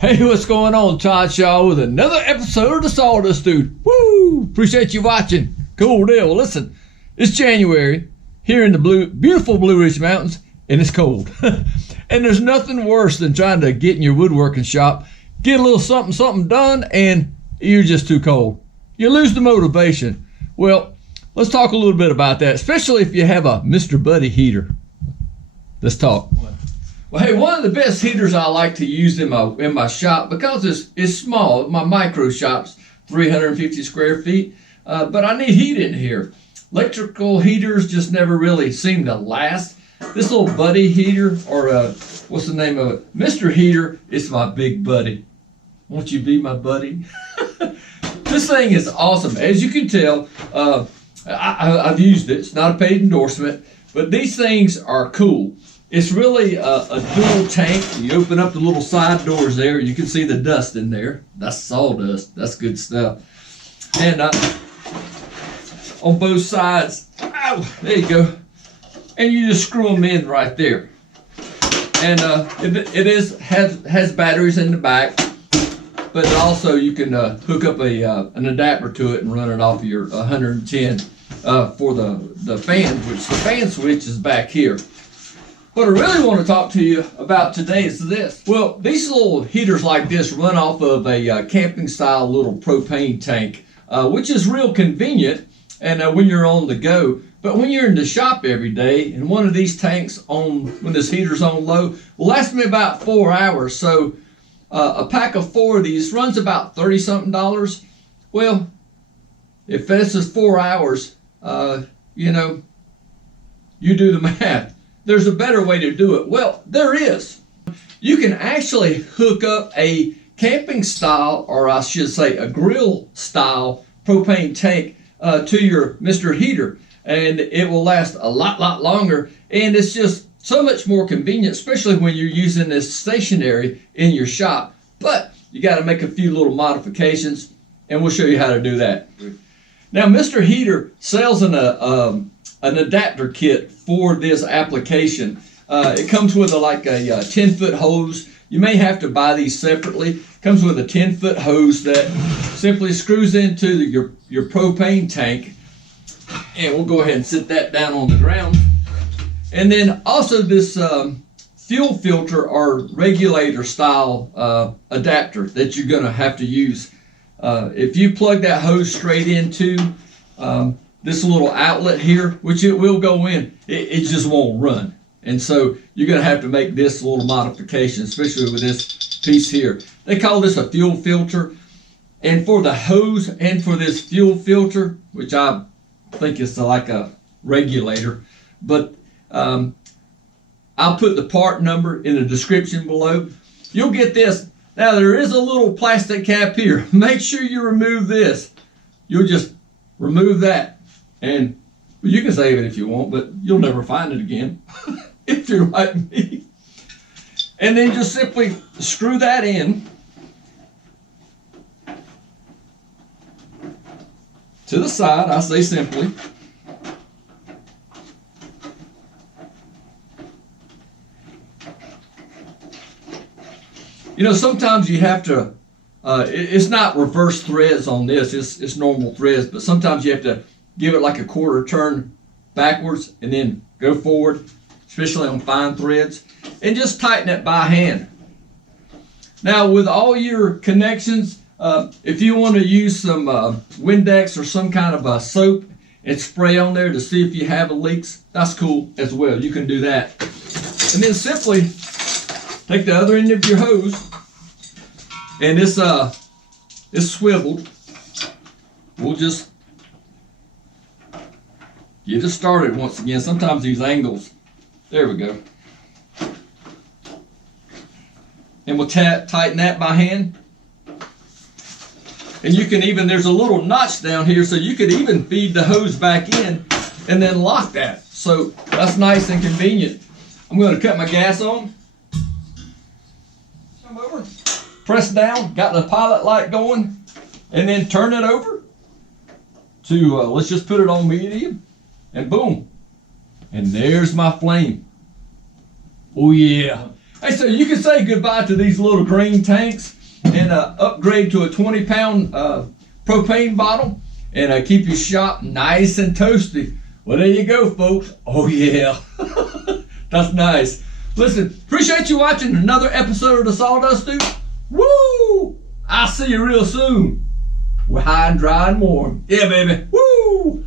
Hey, what's going on? Todd Shaw with another episode of the Sawdust Dude. Woo! Appreciate you watching. Cool deal. Well, listen, it's January here in the beautiful Blue Ridge Mountains, and it's cold. And there's nothing worse than trying to get in your woodworking shop, get a little something done, and you're just too cold. You lose the motivation. Well, let's talk a little bit about that, especially if you have a Mr. Buddy heater. Let's talk. Well, hey, one of the best heaters I like to use in my shop, because it's small. My micro shop's 350 square feet, but I need heat in here. Electrical heaters just never really seem to last. This little buddy heater, or what's the name of it? Mr. Heater, it's my big buddy. Won't you be my buddy? This thing is awesome. As you can tell, I've used it. It's not a paid endorsement, but these things are cool. It's really a dual tank. You open up the little side doors there, you can see the dust in there. That's sawdust. That's good stuff. And on both sides, ow, there you go. And you just screw them in right there. And it has batteries in the back, but also you can hook up an adapter to it and run it off of your 110 for the fan, which the fan switch is back here. What I really want to talk to you about today is this. Well, these little heaters like this run off of a camping style little propane tank, which is real convenient and when you're on the go. But when you're in the shop every day and one of these tanks when this heater's on low, will last me about 4 hours. So a pack of 4 of these runs about $30-something. Well, if this is 4 hours, you know, you do the math. There's a better way to do it. Well, there is. You can actually hook up a camping style, or I should say a grill style propane tank to your Mr. Heater, and it will last a lot longer, and it's just so much more convenient, especially when you're using this stationary in your shop. But you got to make a few little modifications, and we'll show you how to do that. Now, Mr. Heater sells an adapter kit for this application. It comes with a 10-foot hose. You may have to buy these separately. It comes with a 10-foot hose that simply screws into your propane tank. And we'll go ahead and sit that down on the ground. And then also this fuel filter or regulator style adapter that you're going to have to use. If you plug that hose straight into this little outlet here, which it will go in, it just won't run. And so you're going to have to make this little modification, especially with this piece here. They call this a fuel filter. And for the hose and for this fuel filter, which I think is like a regulator, but I'll put the part number in the description below. You'll get this. Now there is a little plastic cap here. Make sure you remove this. You'll just remove that. And you can save it if you want, but you'll never find it again if you're like me. And then just simply screw that in to the side. I say simply. You know, sometimes you have to, it's not reverse threads on this, it's normal threads, but sometimes you have to give it like a quarter turn backwards and then go forward, especially on fine threads, and just tighten it by hand. Now with all your connections, if you want to use some Windex or some kind of a soap and spray on there to see if you have leaks, that's cool as well. You can do that. And then simply take the other end of your hose, and it's swiveled. We'll just get it started once again. Sometimes these angles, there we go. And we'll tighten that by hand. And you can even, there's a little notch down here, so you could even feed the hose back in and then lock that. So that's nice and convenient. I'm going to cut my gas on. Come over, press down, got the pilot light going, and then turn it over to, let's just put it on medium, and boom. And there's my flame. Oh yeah. Hey, so you can say goodbye to these little green tanks and upgrade to a 20-pound propane bottle and keep your shop nice and toasty. Well, there you go, folks. Oh, yeah. That's nice. Listen, appreciate you watching another episode of the Sawdust Dude. Woo! I'll see you real soon. We're high and dry and warm. Yeah, baby. Woo!